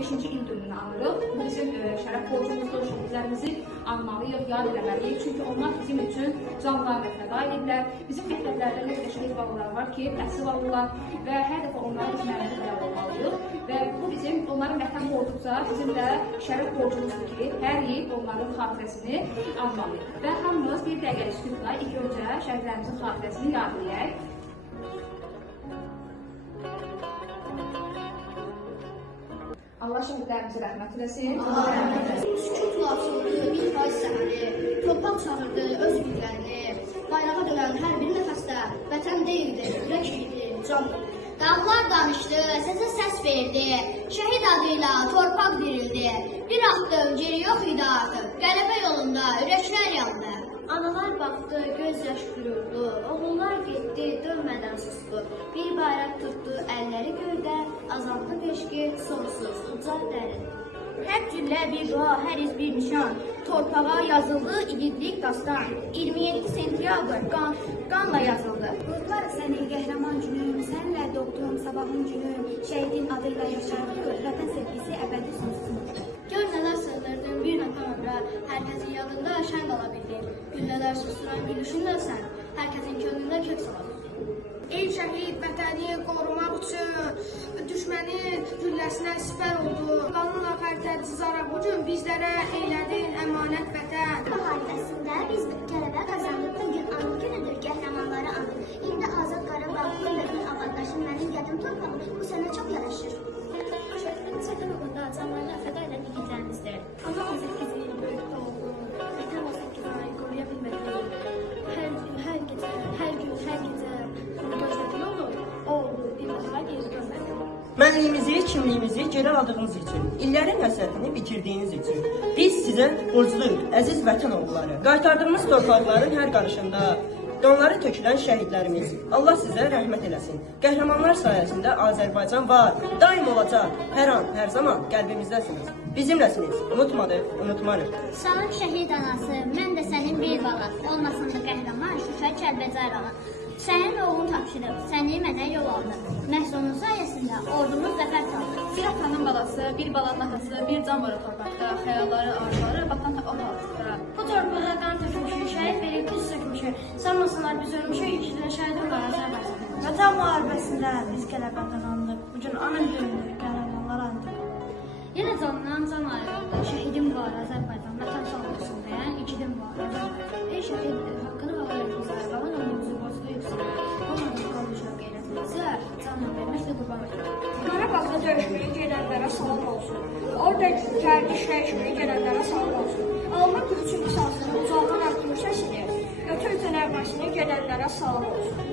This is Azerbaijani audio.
5-ci ildönümünü anırıq. Bu bizim şərəf borcumuzdur, şəhidlərimizi anmalıyıq, yad eləməliyik. Çünki onlar bizim üçün canlarını fəda ediblər. Bizim məktəblərdə nə qədər şəhid balalar var ki, təhsil alırlar və hər dəfə onlara biz mənəvi dəyər olmalıyıq. Və bu bizim onların vətən borcumuza, bizim də şərəf borcumuzdur ki, hər il onların xatirəsini almalıyıq. Və hamımız bir dəqiqəlik sükutla ilk öncə şəhidlərimizin xatirəsini yad edək. Allah şəhidlərimizi rəhmət eləsin. Sükutla açıldı bir faiz səhəri, torpaq çağırdı öz bilgilərini, bayrağa dönən hər bir nəfəsdə vətən deyildi, ürək idi, can idi. Dağlar danışdı, səsə səs verdi, şəhid adıyla torpaq dirildi. Bir axdım, geri yox idi artıq, qələbə yolunda ürəklər yandı. Analar baxdı, göz yaş gülürdü, oğullar getdi, dönmədən susdu. Bir bayraq tutdu, əlləri göydə, azadlıq eşqi sonsuz, uca dərin. Hər cüllə bir dua, hər iz bir nişan, torpağa yazıldı igidlik dastan. 27 sentyabr qanla yazıldı. Qurtlar sənin qəhrəman günün, sənlə doğdum sabahın günün, şəhidin adıyla yaşardı, vətən sevgisi əbədi sonsuzdur. Gör nələr sığdırdın bir nöqtə ömrə, hər kəsin yanında şən qala bildin. Güllələr susturan gülüşünlə sən, hər kəsin könlündə kök sala bildin. Ey şəhid vətəni qorumaq üçün düşmənin gülləsinə sipər oldu. Qanunla xəritəcizara bu gün bizlərə eylədin əmanət vətən. Müharibəsində biz qələbə qazandıq. Bugün anı günüdür, qəhrəmanları anı. İndi azad Qarabağ, yeniden abadlaşın mənim qədim torpağım. Bu sənə çox yaraşır. Şəhidin çətin uğrunda canlarını fəda edən igidlərimizdir. Ana 18 il böyük doğuldu. Vətən 18 ay qoruya bilmədi. Hər gecə gözlədiyi olur. O oldu, bir daha geri dönmədi. Mənliyimizi, kimliyimizi geri aldığınız üçün, illərin həsrətini bitirdiyiniz üçün biz sizə borcluyuq, əziz vətən oğulları. Qaytardığımız torpaqların hər qarışında qanları tökülən şəhidlərimiz, Allah sizə rəhmət eləsin. Qəhrəmanlar sayəsində Azərbaycan var, daim olacaq, hər an, hər zaman qəlbimizdəsiniz. Bizimləsiniz, unutmadıq, unutmarıq. Sağın şəhid anası, mən də sənin bir bala, olmasın da qəhrəman Şuşa Kəlbəcər ana. Sənin oğlun tapşırıb, səni mənə yol aldı. Məhz onun sayəsində ordumuz zəfər çaldı. Bir atanın balası, bir balanın atası, bir can var o torpaqda, xəyalları, arzuları, vatan o halsızda. Bu torpağa qan tökmüşük, şəhid verib düz sökmüşük. Sanmasınlar biz ölmüşük, ikisində şəhid olaraq Azərbaycan. Vətən müharibəsində biz qələbə qazandıq. Bugün ana günüdür, qəhrəmanlar andıq. Yenə candan can ayrıldı, şəhidim var Azərbaycan, vətən sağ olsun deyən ikidim var Azərbaycan. Ey şəhid, haqqını hava etmişsə, qalan ömrümüzü borcluyuqsa, onların qalmışaq qeyrətinizə, canla verməklə qurban edin. Qarabağda döyüşməyə gedənlərə salam olsun. Orada fərdi işləyişməyə gedənlərə salam olsun. Almaq üçün qisasını uzaqdan atmış səsini, götür tənərbəsini gedənlərə salam olsun.